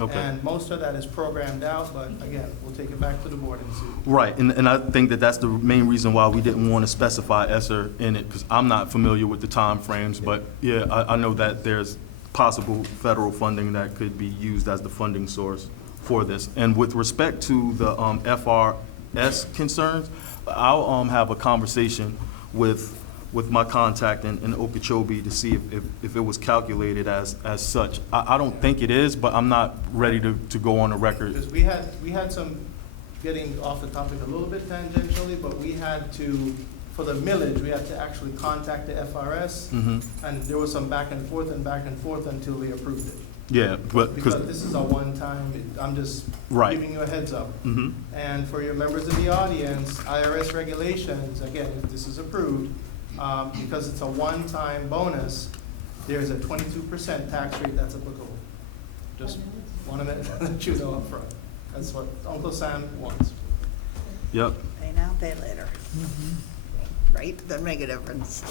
Okay. And most of that is programmed out, but again, we'll take it back to the board and see. Right, and I think that's the main reason why we didn't want to specify ESSER in it, because I'm not familiar with the timeframes, but yeah, I know that there's possible federal funding that could be used as the funding source for this. And with respect to the FRS concerns, I'll have a conversation with my contact in Okeechobee to see if it was calculated as such. I don't think it is, but I'm not ready to go on the record. Because we had some, getting off the topic a little bit tangentially, but we had to, for the millage, we had to actually contact the FRS, Mhm. and there was some back and forth until they approved it. Yeah, but Because this is a one-time, I'm just Right. giving you a heads up. Mhm. And for your members of the audience, IRS regulations, again, if this is approved, because it's a one-time bonus, there's a 22% tax rate that's applicable. Just want to let you know up front. That's what Uncle Sam wants. Yep. Pay now, pay later. Right? Doesn't make a difference.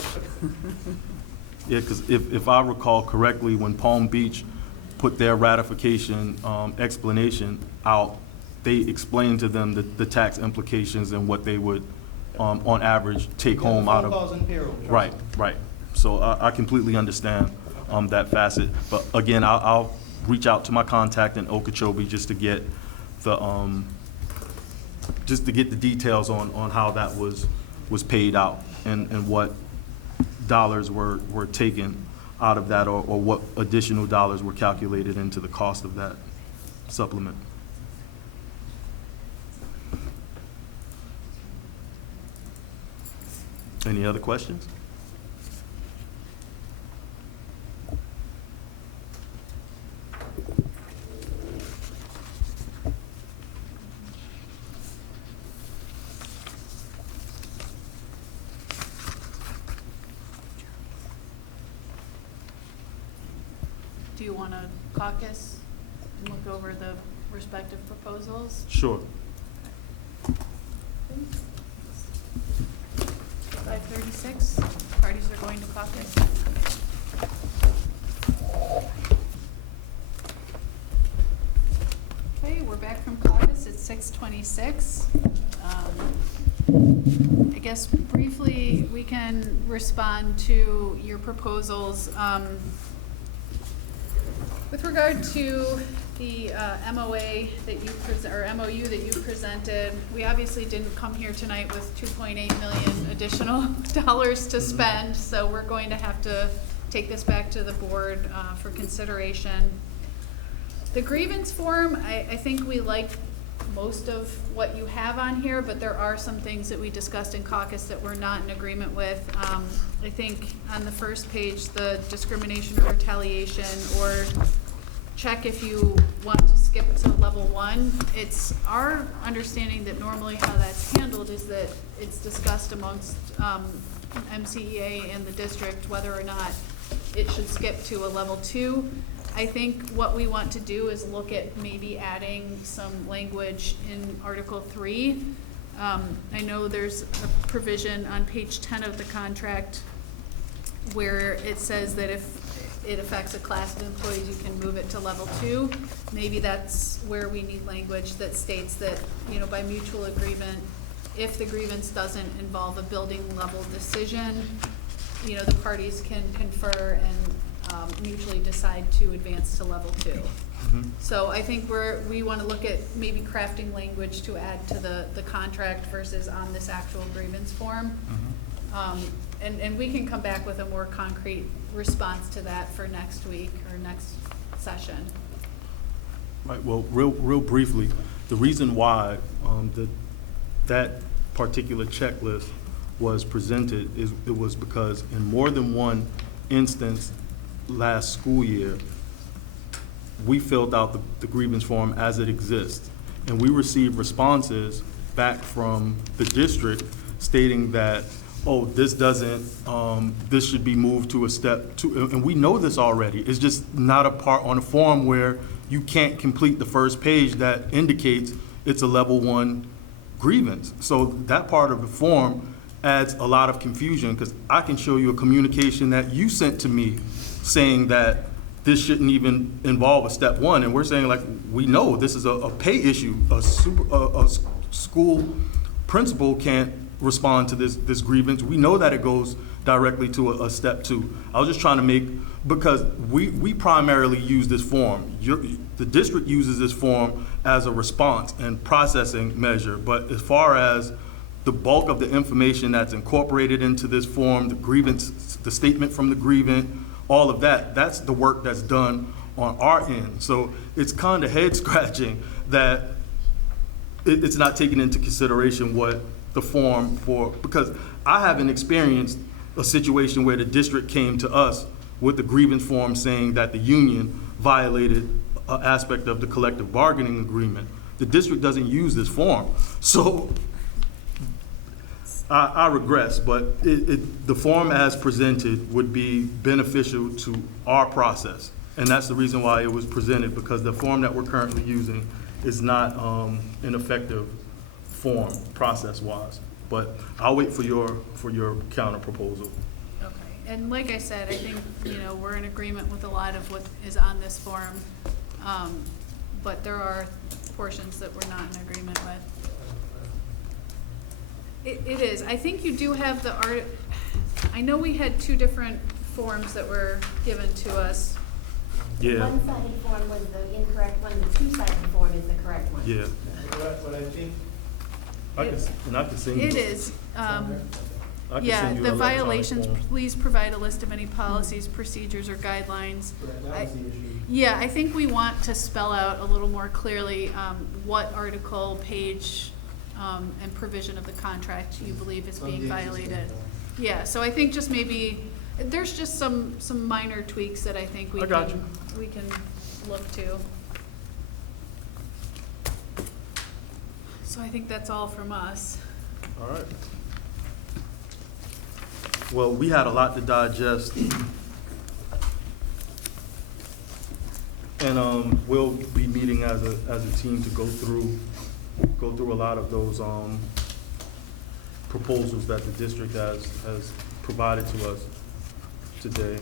Yeah, because if I recall correctly, when Palm Beach put their ratification explanation out, they explained to them the tax implications and what they would, on average, take home out of. 4,000 payroll. Right, right. So I completely understand that facet. But again, I'll reach out to my contact in Okeechobee just to get the details on how that was paid out and what dollars were taken out of that, or what additional dollars were calculated into the cost of that supplement. Any other questions? Do you want to caucus and look over the respective proposals? Sure. 5:36, parties are going to caucus. Okay, we're back from caucus at 6:26. I guess briefly, we can respond to your proposals. With regard to the MOA that you or MOU that you presented, we obviously didn't come here tonight with $2.8 million additional dollars to spend, so we're going to have to take this back to the board for consideration. The grievance form, I think we like most of what you have on here, but there are some things that we discussed in caucus that we're not in agreement with. I think on the first page, the discrimination or retaliation, or check if you want to skip to level 1. It's our understanding that normally how that's handled is that it's discussed amongst MCEA and the district whether or not it should skip to a level 2. I think what we want to do is look at maybe adding some language in Article 3. I know there's a provision on page 10 of the contract where it says that if it affects a class of employees, you can move it to level 2. Maybe that's where we need language that states that, you know, by mutual agreement, if the grievance doesn't involve a building level decision, you know, the parties can confer and mutually decide to advance to level 2. So I think we want to look at maybe crafting language to add to the contract versus on this actual grievance form. And we can come back with a more concrete response to that for next week or next session. Right, well, real briefly, the reason why that particular checklist was presented it was because in more than one instance last school year, we filled out the grievance form as it exists. And we received responses back from the district stating that, oh, this doesn't, this should be moved to a step 2. And we know this already. It's just not a part on a form where you can't complete the first page that indicates it's a level 1 grievance. So that part of the form adds a lot of confusion, because I can show you a communication that you sent to me saying that this shouldn't even involve a step 1, and we're saying, like, we know this is a pay issue. A school principal can't respond to this grievance. We know that it goes directly to a step 2. I was just trying to make, because we primarily use this form. The district uses this form as a response and processing measure, but as far as the bulk of the information that's incorporated into this form, the grievance, the statement from the grievant, all of that, that's the work that's done on our end. So it's kind of head scratching that it's not taking into consideration what the form for, because I haven't experienced a situation where the district came to us with the grievance form saying that the union violated an aspect of the collective bargaining agreement. The district doesn't use this form. So I regress, but the form as presented would be beneficial to our process. And that's the reason why it was presented, because the form that we're currently using is not an effective form, process-wise. But I'll wait for your counter proposal. Okay, and like I said, I think, we're in agreement with a lot of what is on this form, but there are portions that we're not in agreement with. It is, I think you do have the art, I know we had two different forms that were given to us. The Yeah, one-sided form was the incorrect one, the two-sided form is the correct one. yeah. What I think, I can send you. It is, I can yeah, send you the an electronic violations, form. please provide a list of any policies, procedures, or guidelines. that was the issue. Yeah, I think we want to spell out a little more clearly what article, page, and provision of the contract you believe is From being the existing violated. form. Yeah, so I think just maybe, there's just some minor tweaks that I think we I got can, we can look to. So I think that's all from us. All right. Well, we had a lot to digest. And we'll be meeting as a team to go through a lot of those proposals that the district has provided to us today.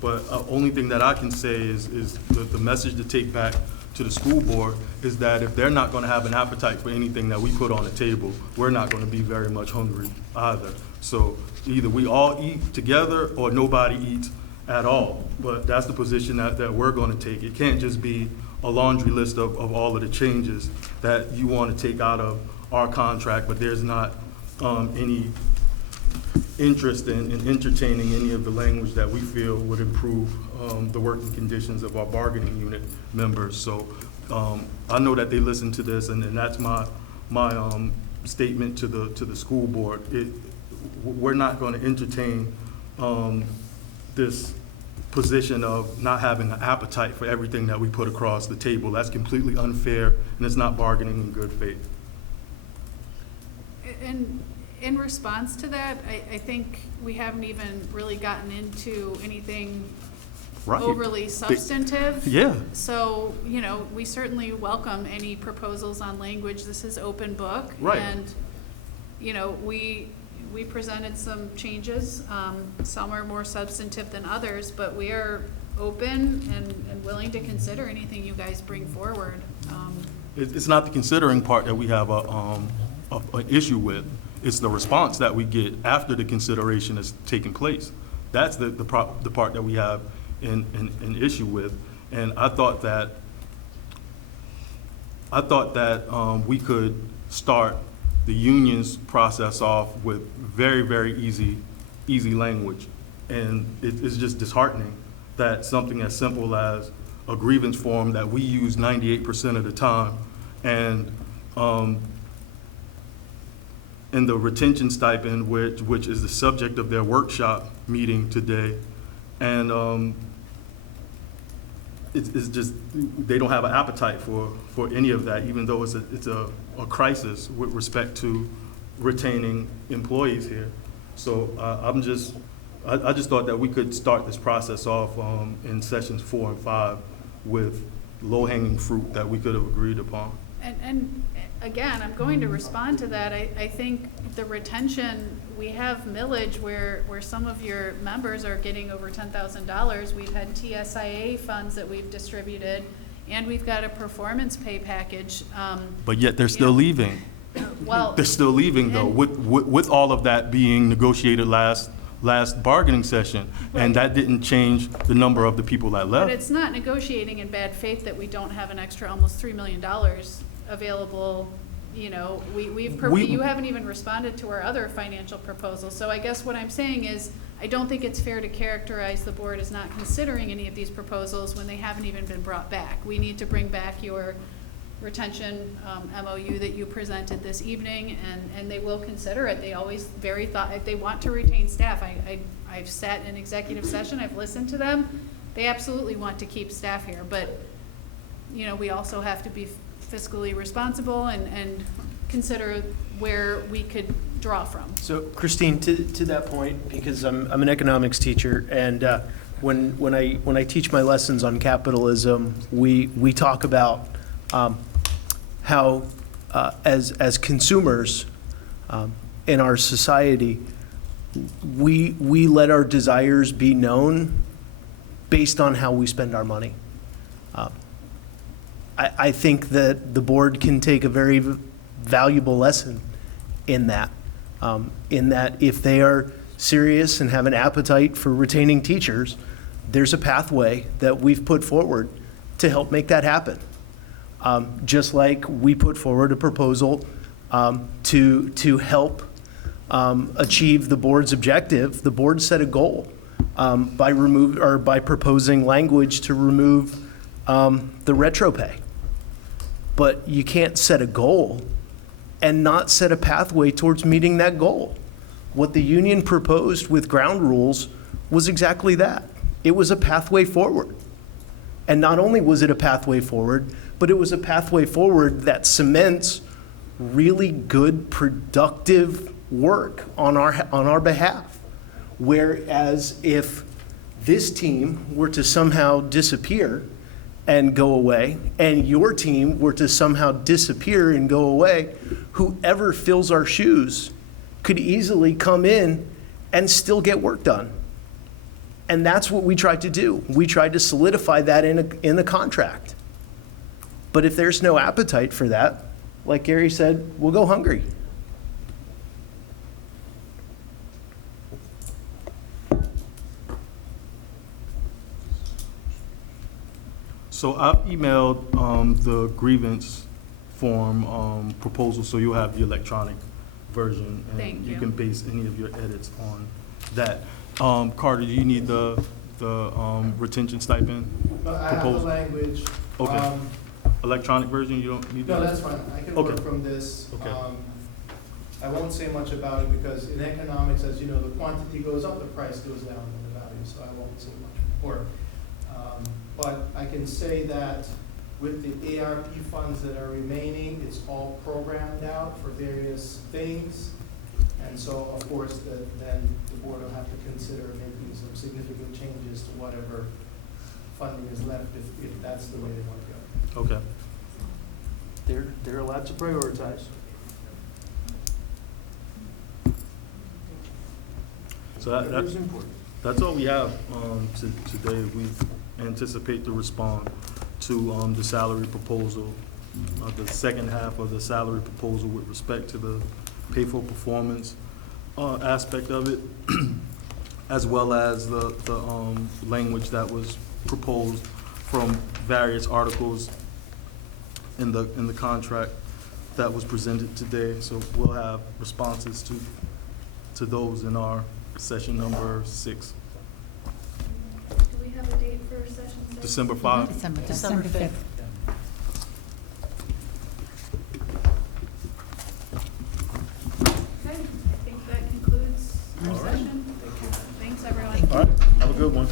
But only thing that I can say is the message to take back to the school board is that if they're not gonna have an appetite for anything that we put on the table, we're not gonna be very much hungry either. So either we all eat together or nobody eats at all. But that's the position that we're gonna take. It can't just be a laundry list of all of the changes that you wanna take out of our contract, but there's not any interest in entertaining any of the language that we feel would improve the working conditions of our bargaining unit members. So I know that they listen to this, and that's my statement to the school board. We're not going to entertain this position of not having an appetite for everything that we put across the table. That's completely unfair, and it's not bargaining in good faith. And in response to that, I think we haven't even really gotten into anything Right. overly substantive. Yeah. So, we certainly welcome any proposals on language. This is open book. Right. And, we presented some changes. Some are more substantive than others, but we are open and willing to consider anything you guys bring forward. It's not the considering part that we have an issue with. It's the response that we get after the consideration is taking place. That's the part that we have an issue with. And I thought that we could start the union's process off with very, very easy language. And it's just disheartening that something as simple as a grievance form that we use 98% of the time, and the retention stipend, which is the subject of their workshop meeting today, and it's just, they don't have an appetite for any of that, even though it's a crisis with respect to retaining employees here. So I just thought that we could start this process off in sessions 4 and 5 with low-hanging fruit that we could have agreed upon. And again, I'm going to respond to that. I think the retention, we have millage where some of your members are getting over $10,000. We've had TSIA funds that we've distributed, and we've got a performance pay package. But yet they're still leaving. Well, They're still leaving, though, with all of that being negotiated last bargaining session. Right. And that didn't change the number of the people that but left. it's not negotiating in bad faith that we don't have an extra almost $3 million available. You haven't even responded to our other financial proposals. So I guess what I'm saying is, I don't think it's fair to characterize the board as not considering any of these proposals when they haven't even been brought back. We need to bring back your retention MOU that you presented this evening, and they will consider it. They always they want to retain staff. I've sat in executive session, I've listened to them. They absolutely want to keep staff here, but, we also have to be fiscally responsible and consider where we could draw from. So Christine, to that point, because I'm an economics teacher, and when I teach my lessons on capitalism, we talk about how as consumers in our society, we let our desires be known based on how we spend our money. I think that the board can take a very valuable lesson in that if they are serious and have an appetite for retaining teachers, there's a pathway that we've put forward to help make that happen. Just like we put forward a proposal to help achieve the board's objective, the board set a goal by proposing language to remove the retro pay. But you can't set a goal and not set a pathway towards meeting that goal. What the union proposed with ground rules was exactly that. It was a pathway forward. And not only was it a pathway forward, but it was a pathway forward that cements really good, productive work on our behalf. Whereas if this team were to somehow disappear and go away, and your team were to somehow disappear and go away, whoever fills our shoes could easily come in and still get work done. And that's what we tried to do. We tried to solidify that in a contract. But if there's no appetite for that, like Gary said, we'll go hungry. So I've emailed the grievance form proposal, so you'll have the electronic version. Thank And you. you can base any of your edits on that. Carter, do you need the retention stipend But I have the proposal? language. Okay. Electronic version, you don't need that? No, that's fine. I can Okay. work from this. Okay. I won't say much about it because in economics, as you know, the quantity goes up, the price goes down in the value, so I won't say much more. But I can say that with the ARP funds that are remaining, it's all programmed out for various things. And so, of course, then the board will have to consider making some significant changes to whatever funding is left if that's the way they want to go. Okay. They're allowed to prioritize. So that's important. That's all we have today. We anticipate to respond to the salary proposal, the second half of the salary proposal with respect to the pay for performance aspect of it, as well as the language that was proposed from various articles in the contract that was presented today. So we'll have responses to those in our session number 6. Do we have a date for session 6? December 5. December 5th. Okay, I think that concludes our session. Thank you. Thanks, everyone. All right, have a good one.